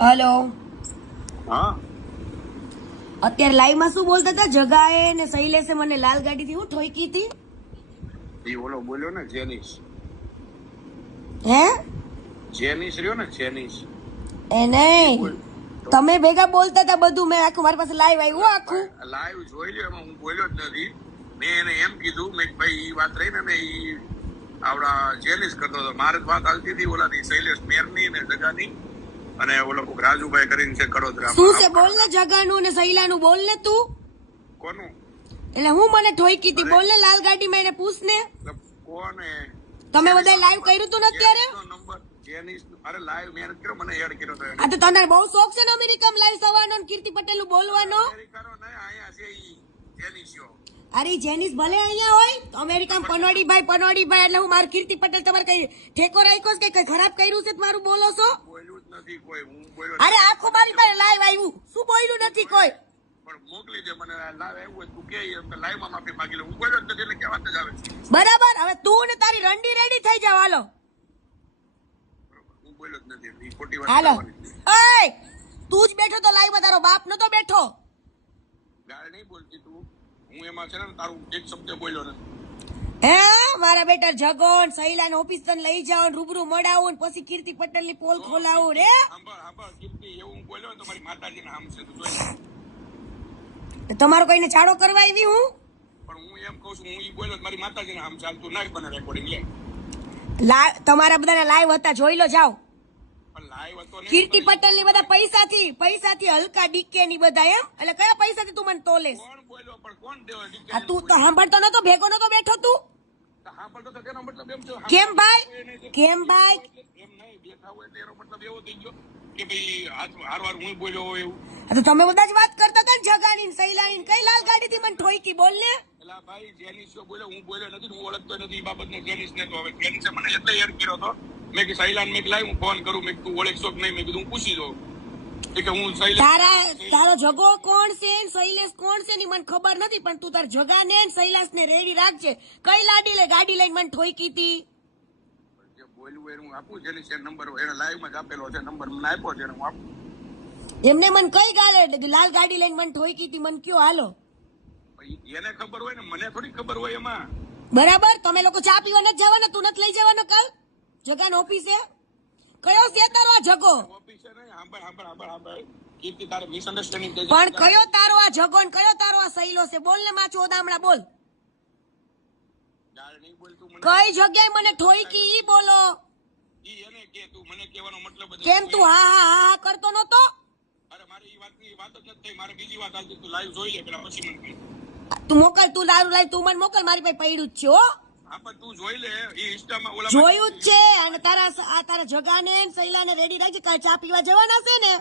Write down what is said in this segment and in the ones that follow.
Hello, હા અત્યારે live માં શું બોલતા હતા? જગાએ ને શૈલેષે મને લાલ ગાડી થી હું ઠોકી હતી. એ ઓલો બોલ્યો ને જેનિસ હે રહ્યો ને જેનિસ એ નહીં, તમે ભેગા બોલતા હતા બધું. મેં આખું મારી પાસે લાઈવ આવ્યું આખું. લાઈવ જોઈ લ્યો, એમાં હું બોલ્યો જ નથી. મેં એને એમ કીધું મેં કે ભાઈ ઈ વાત રહી ને ઈ આવડા જેનિસ કરતો હતો. મારે વાત હાલતી હતી ઓલાની શૈલેષ મેરની ને જગાની અને ઓલો કોક રાજુભાઈ કરીને છે કડોદરા. શું છે બોલ ને, જગાનું ને શૈલાનું બોલ ને તું. કોનું? એટલે હું મને ઠોકી હતી બોલ ને લાલ ગાડી માં. એને પૂછ ને કોને. તમે બધા લાઈવ કર્યું તું ને અત્યારે. નંબર જેનિસ અરે લાઈવ મેં નથી કર્યો, મને એડ કર્યો હતો. આ તો તને બહુ શોખ છે ને અમેરિકામાં લાઈવ સવાનો ને કીર્તિ પટેલ નું બોલવાનો. અમેરિકાનો નહીં, અહીંયા છે ઈ જેનિસયો. અરે જેનિસ ભલે અહીંયા હોય તો અમેરિકામાં પનોડીભાઈ એટલે હું મારું કીર્તિ પટેલ તમારે કઈ ઠેકો રાખ્યો છે? કઈ ખરાબ કર્યું છે તમારું બોલો છો? બોલ્યું જ નથી કોઈ. હું બોલ્યો અરે આખો મારી પાસે લાઈવ આવ્યું. શું બોલ્યું નથી કોઈ? પણ મોકલી દે મને લાઈવ આવ્યું હોય તું કે લાઈવ માં માફી માંગી લે. હું બોલ્યો જ નથી એટલે કેવા જ આવે છે. બરાબર, હવે તું ને તારી રંડી રેડી થઈ જાવ. હાલો હું બોલ્યો જ નથી, ઈ ખોટી વાત હાલો. કરવાની. એય તું જ બેઠો તો લાઈવ માં, તારો બાપ નતો બેઠો. ગાળ નહીં બોલતી તું. હું એમાં છે ને તારું એક શબ્દ બોલ્યો નથી. હે મારા બેટા જગન શૈલા ને ઓફિસ તને લઈ જાવ, રૂબરૂ મળાવું ને પછી કીર્તિ પટેલ ની પોલ ખોલાવું રે. સાંભળ કીર્તિ, એવું હું બોલ્યો ને તો મારી માતાજીને આમ છે તું જોઈ. તમારો કઈને ચાડો કરવા આવી હું? પણ હું એમ કહું છું, હું ઈ બોલ્યો મારી માતાજીને આમ ચાલતું નાખ બને રેકોર્ડિંગ લે. તમારા બધાના લાઈવ હતા, જોઈ લો જાઓ. પણ લાઈવ હતો ને કીર્તિ પટેલ ની બધા પૈસાથી હલકા ડીકે ની બધા એમ. એટલે કયા પૈસાથી તું મને તોલેસ? કોણ બોલ્યો પણ કોણ દેવા ડીકે? આ તું તો સાંભળતો નતો, ભેગો નતો બેઠો તું. સાંભળતો તો તેનો મતલબ એમ છે. કેમ ભાઈ કેમ ભાઈ? એમ નહીં બેઠા હોય એટલે એનો મતલબ એવો થઈ ગયો કે ભાઈ હારવાર હું બોલ્યો હોય એવું. તો તમે બધા જ વાત કરતા હતા ને જગાની ને શૈલાની ને. કઈ લાલ ગાડી થી મને ઠોકી બોલ ને. એલા ભાઈ જેનિસ બોલ્યો, હું બોલ્યો નથી, હું ઓળખતો નથી એ બાબતને જેનિસ ને. તો હવે જેનિસે મને એટલે એડ કર્યો હતો. મેં કે શૈલાને મેં લાઈ હું ફોન કરું, મેં તું ઓળખશો કે નહીં, મેં કીધું હું પૂછી દઉં કે હું તારો જગો કોણ છે શૈલેષ કોણ છે ની મને ખબર નથી, પણ તું તાર જગાને ને શૈલાષ ને રેડી રાખજે. કઈ ગાડી લઈને મને ઠોકી હતી? જે બોલ્યું એનું આપું. જેનિસ નંબર એને લાઈવ માં જ આપેલો છે, નંબર મને આપ્યો છે હું આપું. એમને મને કઈ લાલ ગાડી લઈને મને ઠોકી હતી મને કયો? હાલો એને ખબર હોય ને, મને થોડી ખબર હોય એમાં. બરાબર, તમે લોકો ચા પીવા નથી જવાના? તું નથી લઈ જવાનો કાલ જગાન ઓફિસે? કયો છે તારો આ જગો? ઓફિસે નહીં, સાંભળ કીર્તિ, તારે મિસઅન્ડરસ્ટેન્ડિંગ થઈ પણ કયો તારો આ જગો ને કયો તારો આ સૈલો છે? બોલ ને માં ચોદામણા બોલ. ગાળ નહીં બોલ તું મને. કઈ જગ્યાએ મને ઠોકી ઈ બોલો. ઈ એને કે તું મને કહેવાનો મતલબ જ કેમ તું હા કરતો નતો? અરે મારી ઈ વાત જ નથી થઈ. મારે બીજી વાત હાલતી. તું લાઈવ જોઈ લે પેલા પછી મને કહે. તું મોકલ, તું લારું લાઈ, તું મને મોકલ. મારી પાસે પડ્યું જ છે હો. હા પણ તું જોઈ લે. ઈ ઇન્સ્ટામાં ઓલા જોયું જ છે. અને તારા જગાને શૈલાને રેડી રાખજે, કાલ ચા પીવા જવાના છે ને.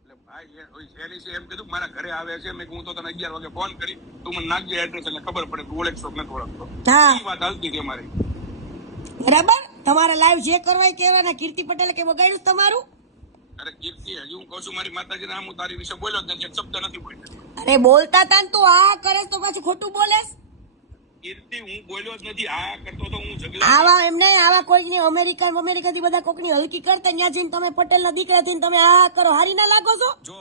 એટલે ભાઈ એની છે એમ કીધું મારા ઘરે આવે છે. મેં હું તો તને 11 વાગે ફોન કરી, તું મને નાખજે એડ્રેસ એટલે ખબર પડે તું ઓળખશો કે નથી ઓળખતો. હા ઈ વાત હાલતી હતી અમારી. બરાબર, તમારા લાઈવ જે કરવા કેવાના. કીર્તિ પટેલે કે બગાડ્યું તમારું? અરે કીર્તિ, હજી હું કહું છું મારી માતાજીને આમ હું તારી વિશે બોલ્યો જ નથી, એક શબ્દ નથી બોલ્યો. અરે બોલતા તા ને તું આ કરે તો પછી ખોટું બોલેસ. કીર્તિ હું બોલ્યો જ નથી. આ કરતો તો હું ઝઘડા. આવા એમ નહીં, આવા કોઈ અમેરિકાથી બધા કોકની હલકી કરતા ત્યાં જઈને તમે પટેલના દીકરા થઈને તમે આ કરો, હારી ના લાગો છો? જો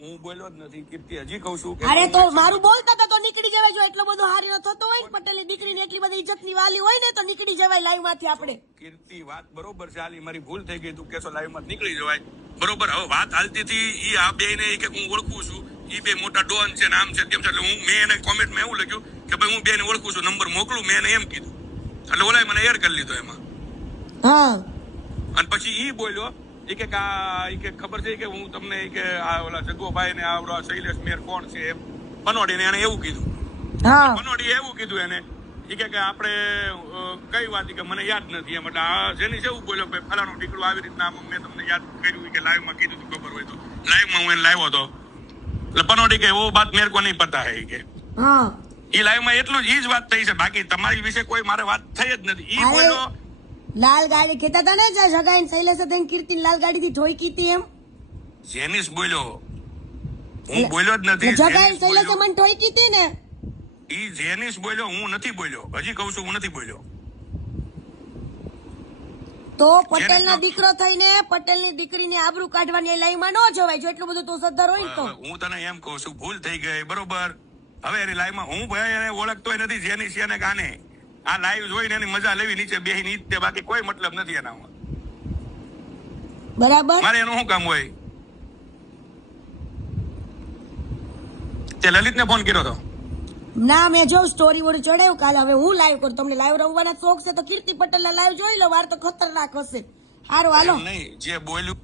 હું બોલ્યો જ નથી કીર્તિ, હજી કહું છું. અરે તો મારું બોલતા હતા તો નીકળી જવાય. જો એટલો બધો હારી ન થતો હોય, પટેલની દીકરીની એટલી બધી ઇજ્જતની વાલી હોય ને, તો નીકળી જવાય લાઈવ માંથી. આપણે કીર્તિ વાત બરોબર છે, આલી મારી ભૂલ થઈ ગઈ. તું કેસો લાઈવ માં નીકળી જવાય બરોબર. હવે વાત હાલતી હતી ઈ આ બે ને કે હું ઓળખું છું, ઈ બે મોટા ડોન છે ને આમ છે તેમ છે. એટલે મેં એને કોમેન્ટમાં એવું લખ્યું કે ભાઈ હું બે ને ઓળખું છું, નંબર મોકલું. મેં એને એમ કીધું એટલે ઓલાએ મને એડ કરી લીધો એમાં. હા, અને પછી ઈ બોલ્યો ઈ કે ખબર છે કે હું તમને કે આ ઓલા જગોભાઈ ને આવડો શૈલેષ મેર કોણ છે એમ પનોડી ને એને એવું કીધું. હા પનોડી એવું કીધું એને ઈ કે આપણે કઈ વાત કે મને યાદ નથી એમ. એટલે આ જેની જેવું બોલ્યો કે ફલાણો દીકરો આવી રીતના મેં તમને યાદ કર્યું કે લાઈવ માં કીધું તું, ખબર હોય તો લાઈવ માં હું એને લાવ્યો હતો. એટલે પનોડી કે વો બાત મેરે કો નહીં પતા હે કે હા ઈ લાઈવ માં એટલું જ ઈ જ વાત થઈ છે, બાકી તમારી વિશે કોઈ મારે વાત થઈ જ નથી. ઈ બોલ્યો લાલ ગાડી કહેતા હતા ને જગાઈને શૈલેષ હતા કીર્તિ લાલ ગાડી થી ઠોકી હતી એમ. જેનિસ બોલ્યો, હું બોલ્યો જ નથી. જગાઈને શૈલેષે મને ઠોકી હતી ને. ઈ જેનિસ બોલ્યો, હું નથી બોલ્યો. હજી કહું છું હું નથી બોલ્યો. તો પટેલનો દીકરો થઈને પટેલની દીકરીની આબરૂ કાઢવાની લાઈનમાં ન જવાય. જો એટલું બધું તું સદ્ધર હોય ને તો હું તને એમ કહું છું, ભૂલ થઈ ગઈ, બરોબર. હવે એની લાઈવમાં હું ભાઈ એને ઓળખતોય નથી, જેની છે ને કાને આ લાઈવ જોઈને એની મજા લેવી, નીચે બેહી નીચે, બાકી કોઈ મતલબ નથી એનામાં. બરાબર. મારે એનું શું કામ હોય? તે લલિતને ફોન કર્યો હતો? ના, મેં જો સ્ટોરી વોડી ચડાવ્યું કાલે. હવે હું લાઈવ કરું. તમને લાઈવ રમવાના શોખ છે તો કીર્તિ પટેલ લાઈવ જોઈ લો. વાર તો ખતરનાક હશે. સારું, હાલો. નહીં, જે બોલ્યું